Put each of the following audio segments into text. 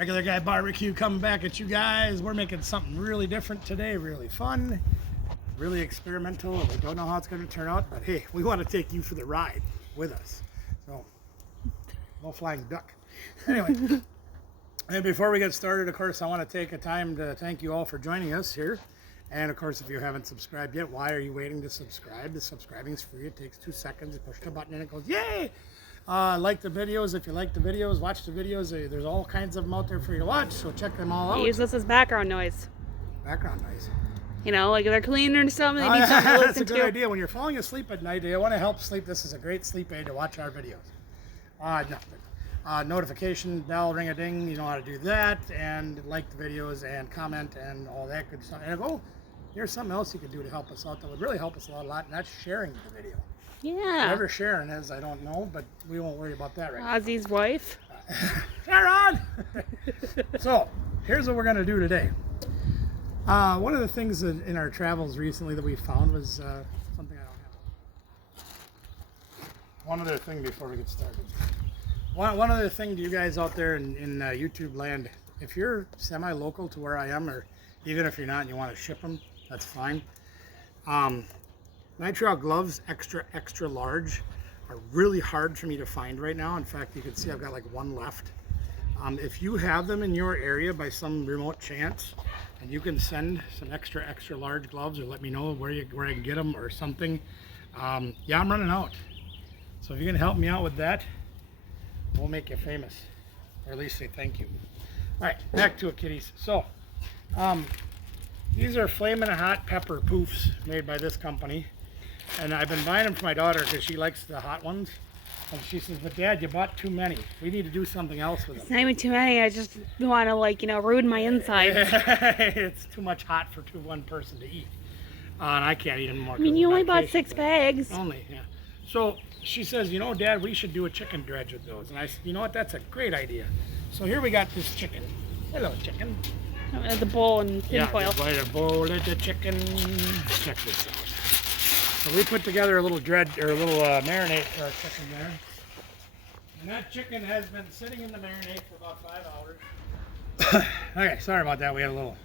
Regular Guy Barbecue coming back at you guys. We're making something really different today, really fun, really experimental. We don't know how it's going to turn out, but hey, we want to take you for the ride with us. So, no flying duck. Anyway, and before we get started, of course, I want to take a time to thank you all for joining us here. And of course, if you haven't subscribed yet, why are you waiting to subscribe? The subscribing is free. It takes 2 seconds. You push the button and it goes, yay! Like the videos. If you like the videos, watch the videos. There's all kinds of them out there for you to watch, so check them all out. Use this as background noise. Background noise. You know, like they're cleaning or something. They need something to That's listen a good to. idea. When you're falling asleep at night, you want to help sleep. This is a great sleep aid to watch our videos. Notification bell, ring a ding. You know how to do that, and like the videos and comment and all that good stuff. And here's something else you could do to help us out that would really help us a lot, and that's sharing the video. Yeah. Whoever Sharon is, I don't know, but we won't worry about that right now. Ozzy's wife. Sharon! So, here's what we're going to do today. One of the things that in our travels recently that we found was something I don't have. One other thing before we get started. One other thing to you guys out there in YouTube land, if you're semi-local to where I am, or even if you're not and you want to ship them, that's fine. Nitrile gloves, extra large, are really hard for me to find right now. In fact, you can see I've got like one left. If you have them in your area by some remote chance, and you can send some extra large gloves, or let me know where I can get them or something. Yeah, I'm running out. So if you can help me out with that, we'll make you famous, or at least say thank you. All right, back to it, kiddies. So, these are Flamin' Hot Pepper Poofs made by this company. And I've been buying them for my daughter because she likes the hot ones. And she says, but Dad, you bought too many. We need to do something else with them. It's not even too many. I just want to, ruin my insides. It's too much hot for one person to eat. And I can't eat them more. I mean, you only bought 6 bags. Only, yeah. So she says, Dad, we should do a chicken dredge with those. And I said, you know what, that's a great idea. So here we got this chicken. Hello, chicken. The bowl and tinfoil. Yeah, a bowl of the chicken. Check this out. So we put together a little dredge, or a little marinade for our chicken there. And that chicken has been sitting in the marinade for about 5 hours. Okay, sorry about that. We had a little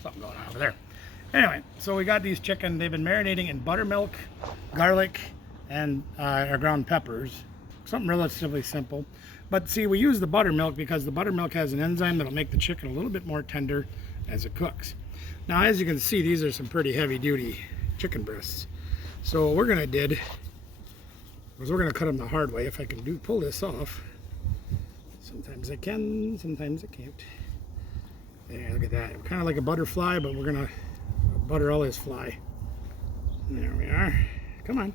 something going on over there. Anyway, so we got these chicken. They've been marinating in buttermilk, garlic, and our ground peppers. Something relatively simple. But see, we use the buttermilk because the buttermilk has an enzyme that'll make the chicken a little bit more tender as it cooks. Now, as you can see, these are some pretty heavy-duty chicken breasts. So what we're going to do is we're going to cut them the hard way. If I can pull this off. Sometimes I can, sometimes I can't. Yeah, look at that. Kind of like a butterfly, but we're going to butter all his fly. There we are. Come on.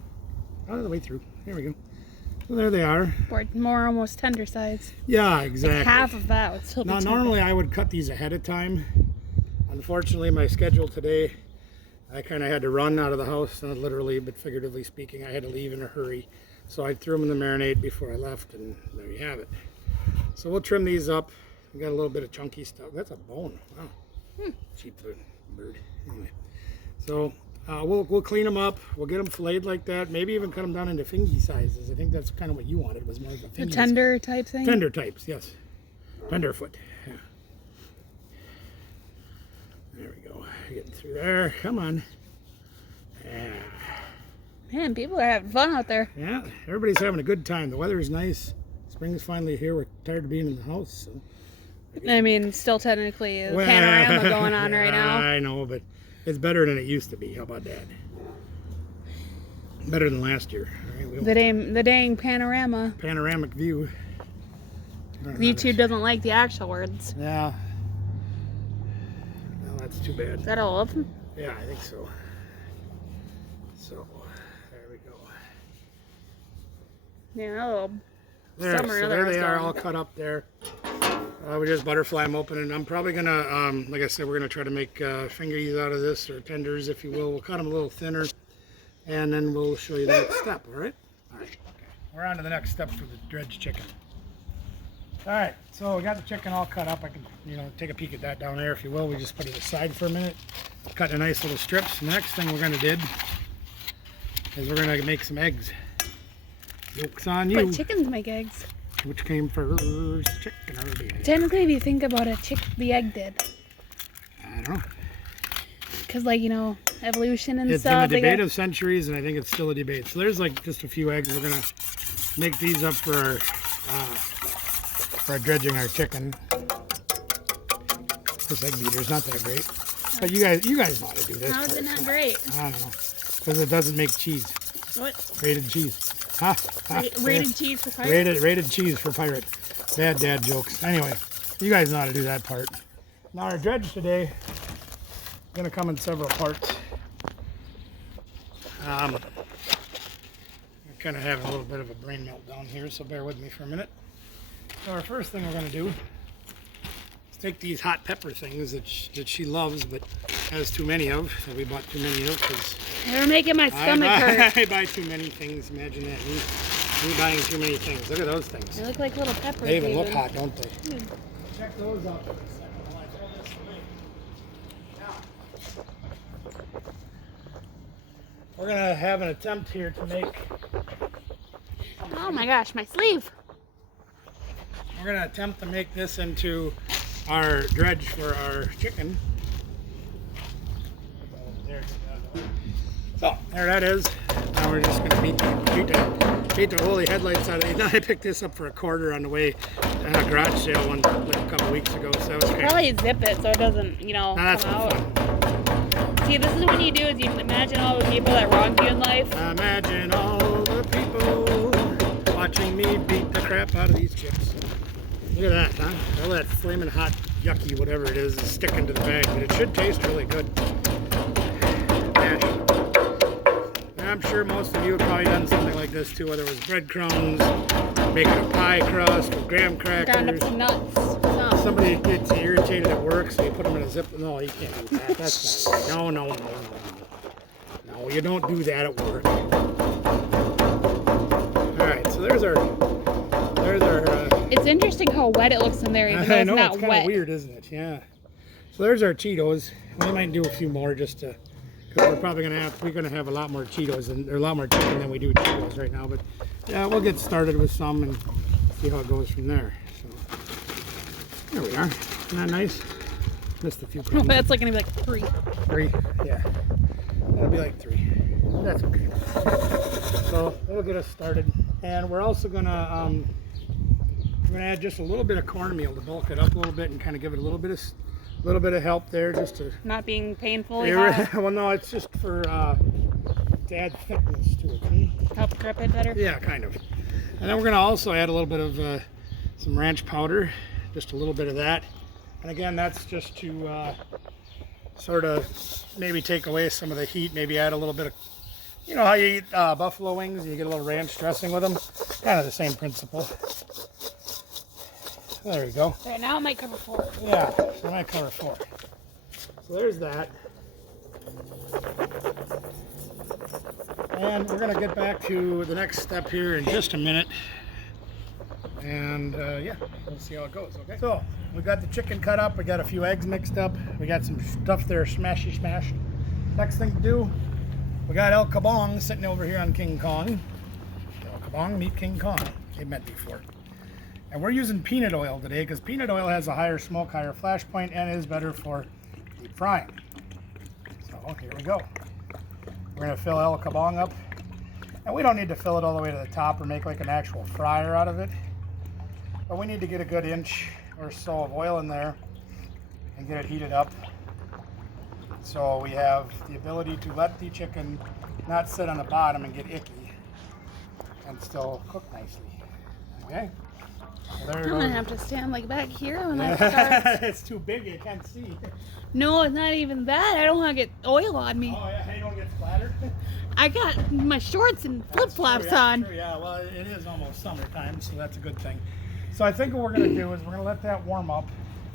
All the way through. There we go. So there they are. More almost tender sides. Yeah, exactly. Like half of that would still be tender. Normally I would cut these ahead of time. Unfortunately, my schedule today, I kind of had to run out of the house, not literally, but figuratively speaking. I had to leave in a hurry. So I threw them in the marinade before I left, and there you have it. So we'll trim these up. We got a little bit of chunky stuff. That's a bone. Wow. Cheap bird. Anyway. So we'll clean them up. We'll get them filleted like that. Maybe even cut them down into fingy sizes. I think that's kind of what you wanted. Was more of a The tender type thing? Tender types, yes. Tenderfoot. Yeah. There we go. Getting through there. Come on. Yeah. Man, people are having fun out there. Yeah, everybody's having a good time. The weather is nice. Spring is finally here. We're tired of being in the house. So. I mean, still technically a panorama going on right now. I know, but it's better than it used to be. How about that? Better than last year. Right, the dang panorama. Panoramic view. YouTube doesn't like the actual words. Yeah. Well, that's too bad. Is that all of them? Yeah, I think so. So, there we go. Yeah, a little There, summer. so there they are, all cut up there. We just butterfly them open, and I'm probably gonna, like I said, we're gonna try to make fingies out of this, or tenders, if you will. We'll cut them a little thinner, and then we'll show you the next step. All right? All right. Okay. We're on to the next step for the dredge chicken. All right. So we got the chicken all cut up. I can, take a peek at that down there, if you will. We just put it aside for a minute. Cut in nice little strips. The next thing we're gonna do is we're gonna make some eggs. Yolks on you. But chickens make eggs. Which came first, chicken or the egg? Technically, if you think about it, the egg did. I don't know. Because, like, you know, evolution and It's been a stuff. debate of centuries, and I think it's still a debate. So there's like just a few eggs. We're gonna make these up for our dredging our chicken. This egg beater's not that great, but you guys know how to do this. How is it part, not great? I don't know, because it doesn't make cheese. What? Rated cheese. Huh? Rated cheese for pirate? Rated cheese for pirate. Bad dad jokes. Anyway, you guys know how to do that part. Now our dredge today is gonna come in several parts. I'm kind of having a little bit of a brain meltdown here, so bear with me for a minute. So our first thing we're gonna do is take these hot pepper things that she loves, but has too many of. That we bought too many of because They're making my stomach hurt. I buy too many things. Imagine that. Me buying too many things. Look at those things. They look like little peppers. They even look hot, don't they? Check those out for a second while I throw this away. Now, we're gonna have an attempt here to make. Oh my gosh, my sleeve. We're gonna attempt to make this into our dredge for our chicken. So there that is. Now we're just gonna beat the holy headlights out of these. Now I picked this up for a quarter on the way at a garage sale like a couple weeks ago. So that was great. Probably zip it so it doesn't, you know, Now that's come out. fun. See, this is what you do: is you imagine all the people that wronged you in life. Imagine all the people watching me beat the crap out of these chips. Look at that, huh? All that flaming hot, yucky, whatever it is sticking to the bag, but it should taste really good. Mash. I'm sure most of you have probably done something like this too, whether it was breadcrumbs, making a pie crust with graham crackers. Ground up some nuts. Some. Somebody gets irritated at work, so you put them in a zip. No, you can't do that. That's not. No. No, you don't do that at work. All right, so there's our. It's interesting how wet it looks in there, even though I it's know, not it's kind wet. of weird, isn't it? Yeah. So there's our Cheetos. We might do a few more just to, because we're probably gonna have a lot more Cheetos or a lot more chicken than we do Cheetos right now. But yeah, we'll get started with some and see how it goes from there. So there we are. Isn't that nice? Missed a few. That's like gonna be like 3. 3, yeah. That'll be like 3. That's okay. So that'll get us started, and we're also gonna add just a little bit of cornmeal to bulk it up a little bit and kind of give it a little bit of help there, just to. Not being painful. Well, no, it's just for to add thickness to it. Help grip it better. Yeah, kind of. And then we're gonna also add a little bit of some ranch powder, just a little bit of that. And again, that's just to sort of maybe take away some of the heat, maybe add a little bit of, you know how you eat buffalo wings, you get a little ranch dressing with them? Kind of the same principle. There you go. Right now it might cover 4. Yeah, so it might cover 4. So there's that. And we're going to get back to the next step here in just a minute. And yeah, we'll see how it goes, okay? So, we got the chicken cut up, we got a few eggs mixed up, we got some stuff there smashy smashed. Next thing to do, we got El Kabong sitting over here on King Kong. El Kabong, meet King Kong. They met before. And we're using peanut oil today because peanut oil has a higher smoke, higher flash point, and is better for deep frying. So here we go. We're going to fill El Kabong up. And we don't need to fill it all the way to the top or make like an actual fryer out of it. But we need to get a good inch or so of oil in there and get it heated up. So we have the ability to let the chicken not sit on the bottom and get icky and still cook nicely. Okay? So I'm gonna have to stand like back here when I start. It's too big, you can't see. No, it's not even that. I don't want to get oil on me. Oh yeah, you don't get splattered? I got my shorts and flip flops on. True, yeah, well it is almost summertime, so that's a good thing. So I think what we're gonna do is we're gonna let that warm up.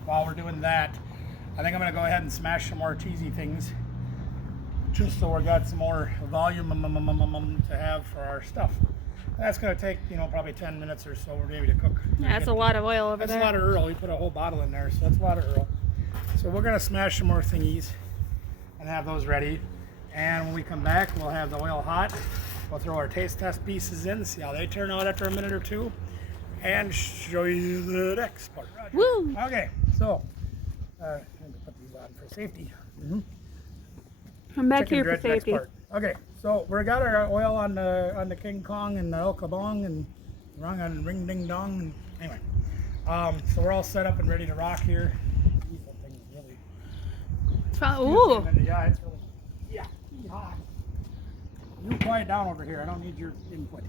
While we're doing that, I think I'm gonna go ahead and smash some more cheesy things, just so we got some more volume to have for our stuff. That's going to take, probably 10 minutes or so maybe to cook. Yeah, that's a lot of oil over that's there. That's a lot of Earl. We put a whole bottle in there, so that's a lot of Earl. So we're going to smash some more thingies and have those ready. And when we come back, we'll have the oil hot. We'll throw our taste test pieces in, see how they turn out after a minute or two. and show you the next part. Woo! Okay, so let me put these on for safety. I'm back Chicken here for dredge next safety. part. Okay, so we got our oil on the King Kong and the El Kabong and rung on Ring Ding Dong. And anyway, so we're all set up and ready to rock here. Geez, that thing is really. It's probably, ooh. Yeah, it's really hot. You quiet down over here. I don't need your input.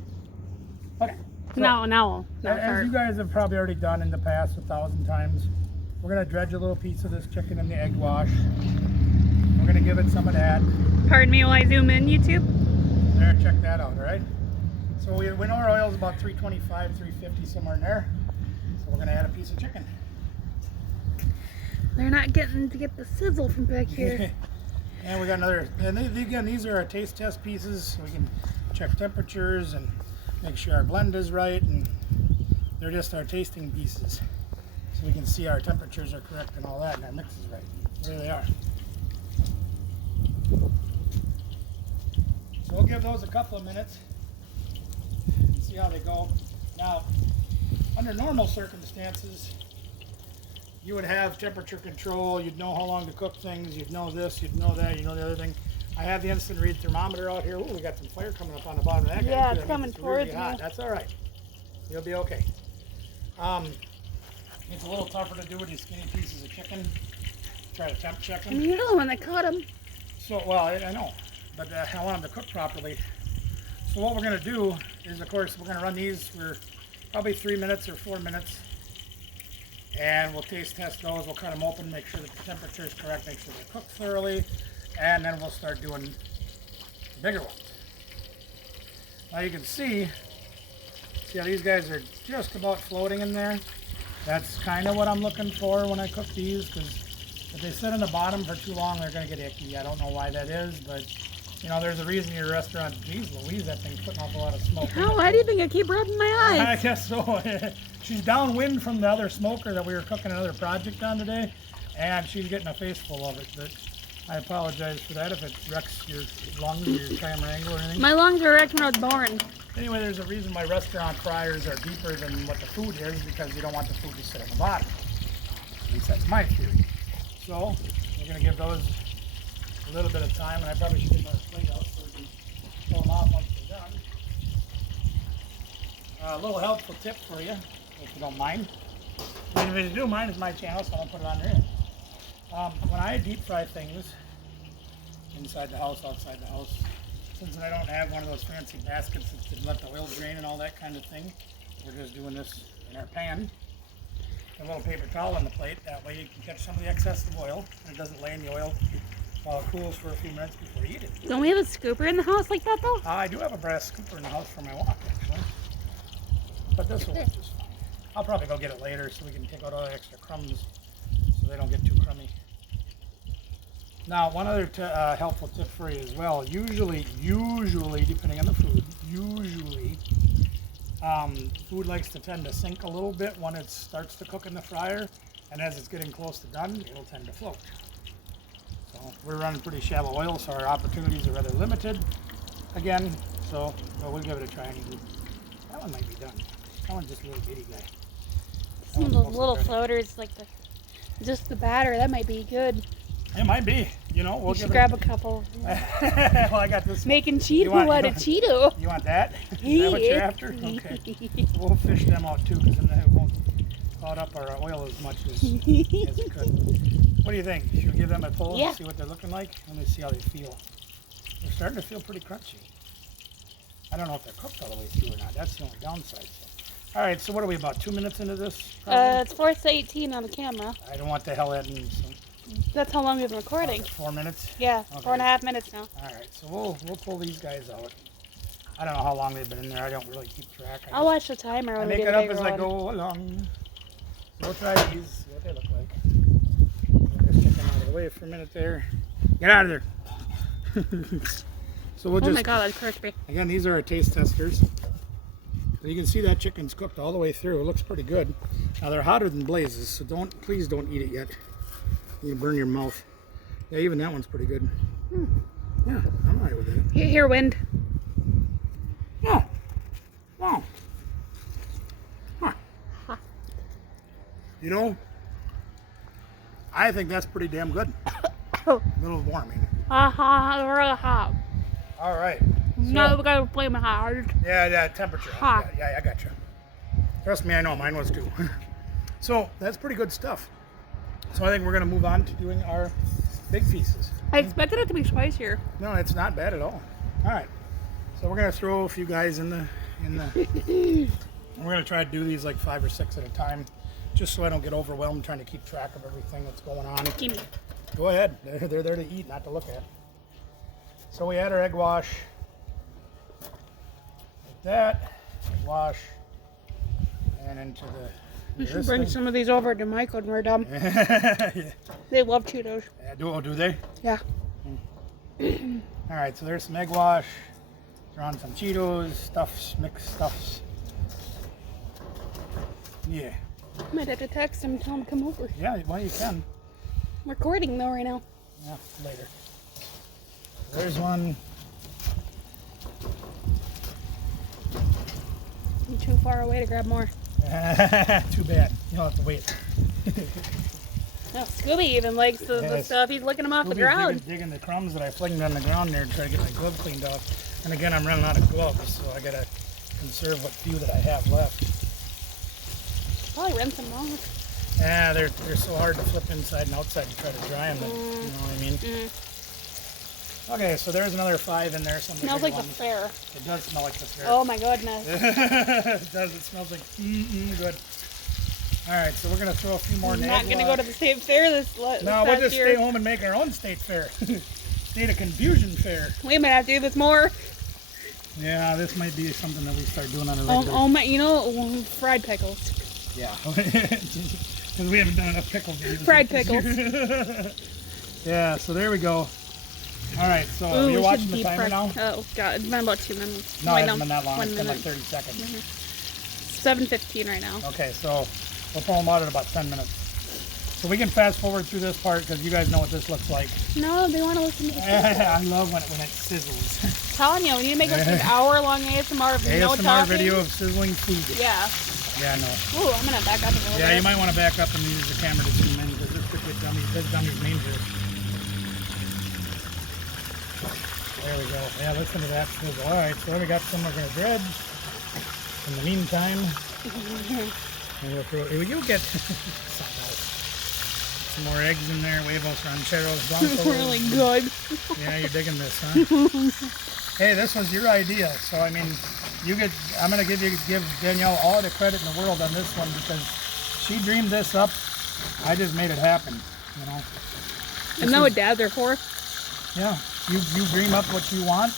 Okay. So, No. as you guys have probably already done in the past 1,000 times, we're gonna dredge a little piece of this chicken in the egg wash. We're gonna give it some of that. Pardon me while I zoom in, YouTube. There, check that out, all right? So we know our oil is about 325, 350, somewhere in there. So we're gonna add a piece of chicken. They're not getting to get the sizzle from back here. And we got another, and again, these are our taste test pieces. We can check temperatures and make sure our blend is right, and they're just our tasting pieces. So we can see our temperatures are correct and all that, and our mix is right. There they are. So we'll give those a couple of minutes and see how they go. Now, under normal circumstances, you would have temperature control, you'd know how long to cook things, you'd know this, you'd know that, you know the other thing. I have the instant read thermometer out here. Ooh, we got some fire coming up on the bottom of that guy. Yeah, too. it's That means coming towards really hot. me. That's all right. You'll be okay. It's a little tougher to do with these skinny pieces of chicken. Try to temp check them. And you're the one that caught him. So, well, I know, but I want them to cook properly. So what we're going to do is, of course, we're going to run these for probably 3 minutes or 4 minutes. And we'll taste test those. We'll cut them open, make sure that the temperature is correct, make sure they're cooked thoroughly. And then we'll start doing the bigger ones. Now you can see how these guys are just about floating in there. That's kind of what I'm looking for when I cook these, because if they sit in the bottom for too long, they're going to get icky. I don't know why that is, but you know, there's a reason your restaurant, geez Louise, that thing's putting off a lot of smoke. Oh, why do you think I keep rubbing my I eyes? guess so. She's downwind from the other smoker that we were cooking another project on today, and she's getting a face full of it. But I apologize for that if it wrecks your lungs or your camera angle or anything. My lungs were wrecked when I was born. Anyway, there's a reason why restaurant fryers are deeper than what the food is, because you don't want the food to sit on the bottom. At least that's my theory. So we're going to give those a little bit of time, and I probably should get another plate out so we can pull them off once they're done. A little helpful tip for you, if you don't mind. And if you do mind, it's my channel, so I'll put it on there. When I deep fry things, inside the house, outside the house, since I don't have one of those fancy baskets that can let the oil drain and all that kind of thing, we're just doing this in our pan. A little paper towel on the plate, that way you can catch some of the excess of oil, and it doesn't lay in the oil while it cools for a few minutes before you eat it. Don't we have a scooper in the house like that though? I do have a brass scooper in the house for my wok, actually. But this will work just fine. I'll probably go get it later so we can take out all the extra crumbs so they don't get too crummy. Now, one other helpful tip for you as well. Usually, depending on the food, food likes to tend to sink a little bit when it starts to cook in the fryer, and as it's getting close to done, it'll tend to float. So we're running pretty shallow oil, so our opportunities are rather limited again, so we'll give it a try. That one might be done. That one's just a little bitty guy. Some of those little floaters, like just the batter, that might be good. It might be. You know, we'll You should give grab a couple. it. Well, I got this. Making Cheeto want- out of Cheeto. You want that? Is that what you're after? Okay. We'll fish them out too, because then it won't clog up our oil as much as it could. What do you think? Should we give them a pull Yeah. and see what they're looking like? Let me see how they feel. They're starting to feel pretty crunchy. I don't know if they're cooked all the way through or not. That's the only downside. So. All right, so what are we, about 2 minutes into this? It's 4:18 on the camera. I don't know what the hell that means. So. That's how long we've been recording. 4 minutes? Yeah, Okay. 4.5 minutes now. All right, so we'll pull these guys out. I don't know how long they've been in there. I don't really keep track. I'll watch the timer I when we make do it the up bigger as I one. go along. We'll try these, see what they look like. Get this chicken out of the way for a minute there. Get out of there. So we'll Oh just, my god, that's crispy. again, these are our taste testers. So you can see that chicken's cooked all the way through. It looks pretty good. Now they're hotter than blazes, so please don't eat it yet. You burn your mouth. Yeah, even that one's pretty good. Yeah, I'm all right with that. Here, wind. Oh, wow. Huh. You know, I think that's pretty damn good. Oh. A little warm, ain't it? Really hot. All right. No, we gotta flame it hard. Yeah, temperature. Hot. Yeah, I got you. Trust me, I know mine was too. So that's pretty good stuff. So I think we're gonna move on to doing our big pieces. I expected it to be spicier. No, it's not bad at all. All right. So we're gonna throw a few guys in the. We're gonna try to do these like 5 or 6 at a time, just so I don't get overwhelmed trying to keep track of everything that's going on. Gimme. Go ahead. They're there to eat, not to look at. So we add our egg wash. Like that. Egg wash. And into We should bring some of these over to Mike when we're done. Yeah. They love Cheetos. Do they? Yeah. All right, so there's some egg wash. Throw on some Cheetos, stuffs, mixed stuffs. Yeah. I might have to text him and tell him to come over. Yeah, well, you can. I'm recording though right now. Yeah, later. There's one. I'm too far away to grab more. Too bad. You don't have to wait. No, Scooby even likes the Yes. stuff. He's licking them off the Scooby's ground. digging the crumbs that I flinged on the ground there to try to get my glove cleaned off. And again, I'm running out of gloves, so I gotta conserve what few that I have left. Probably rinse them off. Yeah, they're so hard to flip inside and outside to try to dry them. You know what I mean? Okay, so there's another 5 in there. Some of the Smells big like the ones. fair. It does smell like the fair. Oh my goodness. It does. It smells like good. All right, so we're gonna throw a few more. I'm in not egg gonna wash. go to the state fair this No, we'll past just year. stay home and make our own state fair. State of confusion fair. We might have to do this more. Yeah, this might be something that we start doing on a regular. Oh my, you know, fried pickles. Yeah. Because we haven't done enough pickle videos. Fried pickles. Yeah, so there we go. All right, so Ooh, you're we watching should the deep timer fry- now? Oh god, it's been about 2 minutes. No, Wait, it hasn't been that long. 1 It's been like minute. 30 seconds. 7:15 right now. Okay, so we'll pull them out at about 10 minutes. So we can fast forward through this part because you guys know what this looks like. No, they want to listen to the I love when it sizzles. telling you, we need to make like an hour-long ASMR of no ASMR talking. video of sizzling food. Yeah. Yeah, no. Ooh, I'm gonna back up a little Yeah, bit. you might want to back up and use the camera to zoom in because this could get dummy. This dummy's dangerous. There we go. Yeah, listen to that sizzle. All right, so we got some we're gonna dredge. In the meantime, and we'll throw. You'll get some more eggs in there. Huevos rancheros, blancos. Really good. Yeah, you're digging this, huh? Hey, this was your idea, so I mean, I'm gonna give Danielle all the credit in the world on this one because she dreamed this up. I just made it happen, you know. Isn't that what dads are for? Yeah, you dream up what you want,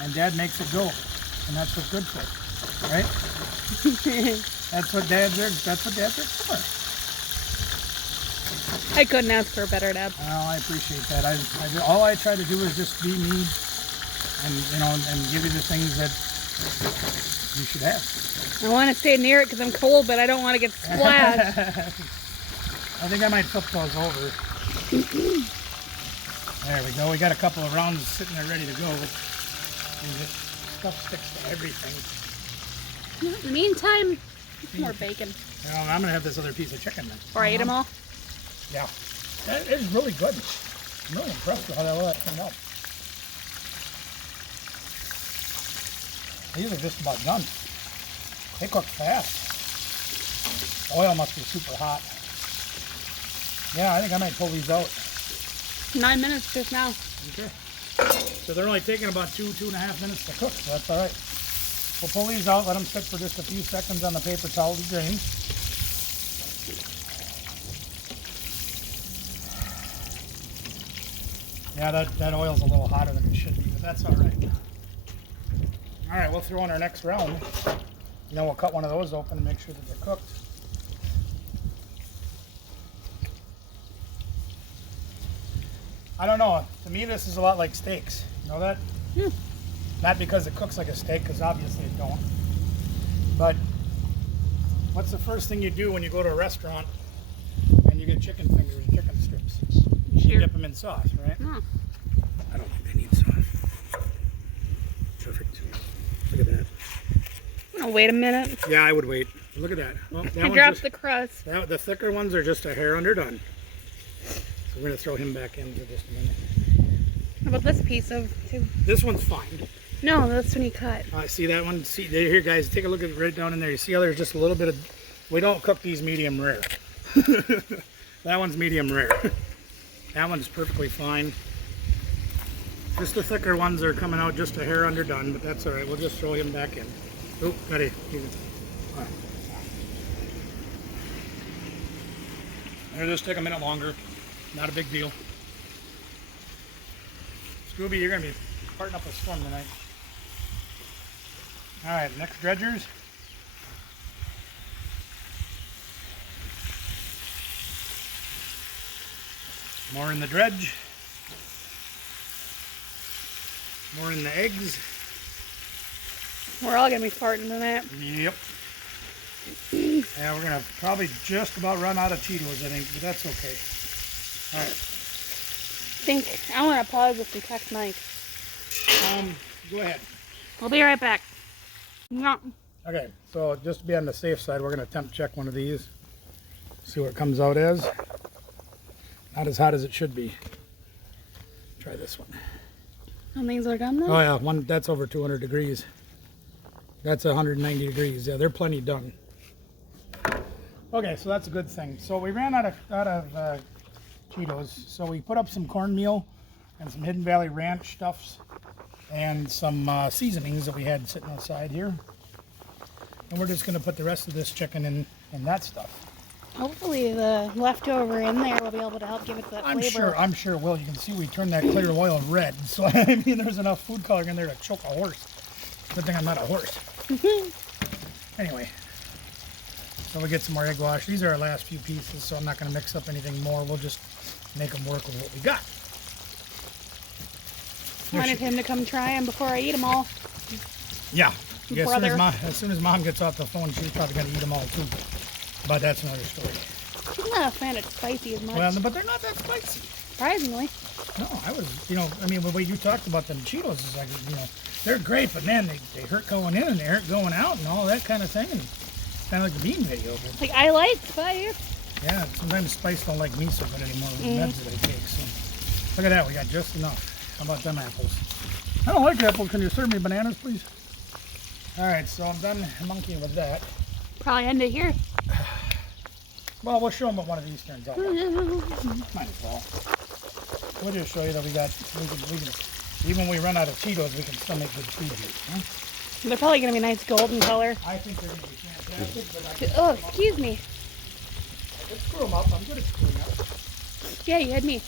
and Dad makes it go, and that's what's good for, right? That's what dads are for. I couldn't ask for a better dad. Well, I appreciate that. All I try to do is just be me, and and give you the things that you should have. I want to stay near it because I'm cold, but I don't want to get splashed. I think I might flip those over. There we go. We got a couple of rounds sitting there ready to go. Stuff sticks to everything. In the meantime, more bacon. Well, I'm gonna have this other piece of chicken then. Or I ate them all. Yeah, that is really good. I'm really impressed with how that turned out. These are just about done. They cook fast. Oil must be super hot. Yeah, I think I might pull these out. 9 minutes just now. Okay. So they're only taking about 2.5 minutes to cook, so that's all right. We'll pull these out, let them sit for just a few seconds on the paper towel to drain. Yeah, that oil's a little hotter than it should be, but that's all right. All right, we'll throw in our next round. And then we'll cut one of those open and make sure that they're cooked. I don't know. To me, this is a lot like steaks. You know that? Not because it cooks like a steak, because obviously it don't. But what's the first thing you do when you go to a restaurant and you get chicken fingers and chicken strips? You dip them in sauce, right? No. I don't think they need sauce. Perfect. Look at that. I'm gonna wait a minute. Yeah, I would wait. Look at that. Well, that I one's dropped just- the crust. the thicker ones are just a hair underdone. So we're going to throw him back in for just a minute. How about this piece of too? This one's fine. No, that's when you cut. See that one? See there, here, guys. Take a look at it right down in there. You see how there's just a little bit of. We don't cook these medium rare. That one's medium rare. That one's perfectly fine. Just the thicker ones are coming out just a hair underdone, but that's all right. We'll just throw him back in. Oh, buddy. All right. It'll just take a minute longer. Not a big deal. Scooby, you're going to be parting up a storm tonight. All right, next dredgers. More in the dredge. More in the eggs. We're all gonna be farting tonight. Yep. Yeah, we're gonna probably just about run out of Cheetos, I think, but that's okay. All right. I want to pause if we text Mike. Go ahead. We'll be right back. No. Okay, so just to be on the safe side, we're gonna temp check one of these. See what it comes out as. Not as hot as it should be. Try this one. Some things are done Oh though. yeah, one that's over 200 degrees. That's 190 degrees. Yeah, they're plenty done. Okay, so that's a good thing. So we ran out of Cheetos, so we put up some cornmeal and some Hidden Valley Ranch stuffs and some seasonings that we had sitting outside here. And we're just going to put the rest of this chicken in that stuff. Hopefully the leftover in there will be able to help give it that flavor. I'm sure it will. You can see we turned that clear oil red. So I mean, there's enough food coloring in there to choke a horse. Good thing I'm not a horse. Anyway, so we get some more egg wash. These are our last few pieces, so I'm not going to mix up anything more. We'll just make them work with what we got. Wanted him to come try them before I eat them all. Yeah. Yeah, Brother. as soon as mom gets off the phone, she's probably going to eat them all too. But that's another story. I'm not a fan of spicy as much. Well, but they're not that spicy. Surprisingly. No, I was, I mean, the way you talked about them Cheetos is like, they're great, but man, they hurt going in and they hurt going out and all that kind of thing. And it's kind of like the bean video. But Like, I like spice. yeah, sometimes spice don't like me so good anymore with the meds that I take. So look at that, we got just enough. How about them apples? I don't like apples. Can you serve me bananas, please? All right, so I'm done monkeying with that. Probably end it here. Well, we'll show them what one of these turns out like. Might as well. We'll just show you that we can, even when we run out of Cheetos, we can still make good food here. Huh? They're probably going to be a nice golden color. I think they're going to be fantastic, but I can Oh, excuse me. screw them up. I'm good at screwing up. Yeah, you had me.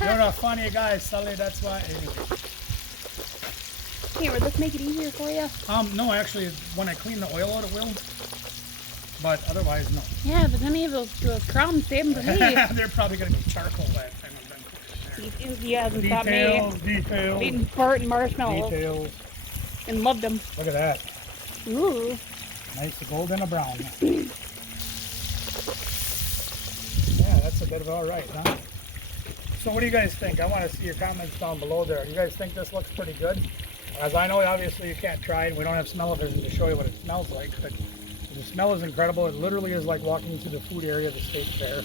You're a funny guy, Sully. That's why. Anyway. Here, would this make it easier for you? No, actually, when I clean the oil out, it will. But otherwise, no. Yeah, but any of those crumbs, save them for me. They're probably going to be charcoal that time I'm done. He hasn't stopped me. Details. I've eaten burnt marshmallows Details. and loved them. Look at that. Ooh. Nice golden and brown. Yeah, that's a bit of all right, huh? So what do you guys think? I want to see your comments down below there. Do you guys think this looks pretty good? As I know, obviously you can't try it. We don't have smell-o-vision to show you what it smells like, but the smell is incredible. It literally is like walking through the food area of the state fair.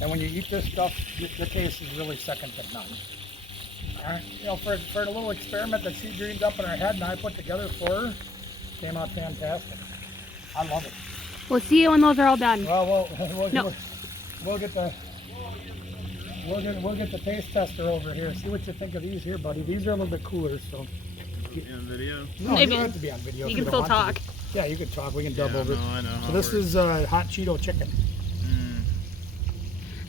And when you eat this stuff, the taste is really second to none. All right, for a little experiment that she dreamed up in her head and I put together for her, came out fantastic. I love it. We'll see you when those are all done. Well, No. we'll get the taste tester over here. See what you think of these here, buddy. These are a little bit cooler, so. In video? No, Maybe. you don't have to be on video. You if can don't still want talk. to. Yeah, you can talk. We can dub over. No, I know. So this is hot Cheeto chicken.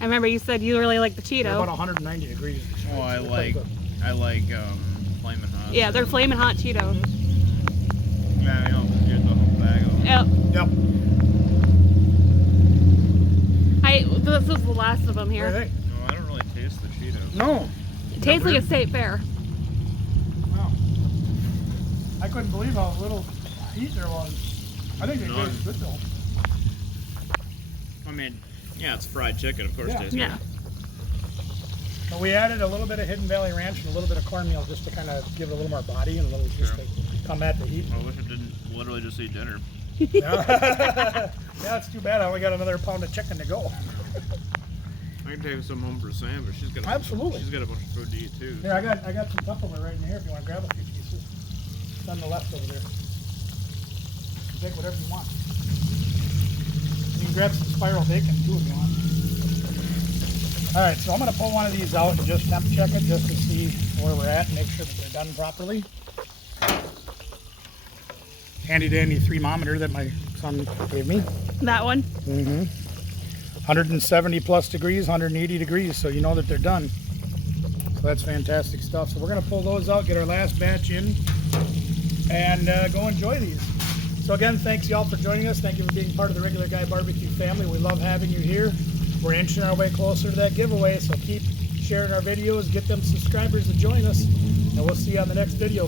I remember you said you really like the They're about Cheeto. 190 degrees. Oh, I They're quite like good. Flamin' Hot. Yeah, they're flaming hot Cheetos. Yeah, I'll just get the whole bag of them. Yep. Yep. This is the last of them What do here. you think? No, I don't really taste the Cheetos. No. It tastes like a state fair. Wow. I couldn't believe how little heat there was. I think they None. taste good though. I mean, yeah, it's fried chicken, of course. Yeah. It tastes Yeah. But we added a little bit of Hidden Valley Ranch and a little bit of cornmeal just to kind of give it a little more body and a little just Sure. to combat the heat. good. I wish I didn't literally just eat dinner. Yeah, it's too bad. I only got another pound of chicken to go. I can take some home for Sam, but she's got Absolutely. She's got a bunch of food to eat too. Here, I got some Tupperware right in here if you want to grab a few pieces. It's on the left over there. You can take whatever you want. You can grab some spiral bacon too if you want. Alright, so I'm going to pull one of these out and just temp check it just to see where we're at and make sure that they're done properly. Handy dandy thermometer that my son gave me. That one. 170 plus degrees, 180 degrees, so you know that they're done. So that's fantastic stuff. So we're going to pull those out, get our last batch in, and go enjoy these. So again, thanks y'all for joining us. Thank you for being part of the Regular Guy Barbecue family. We love having you here. We're inching our way closer to that giveaway, so keep sharing our videos, get them subscribers to join us, and we'll see you on the next video.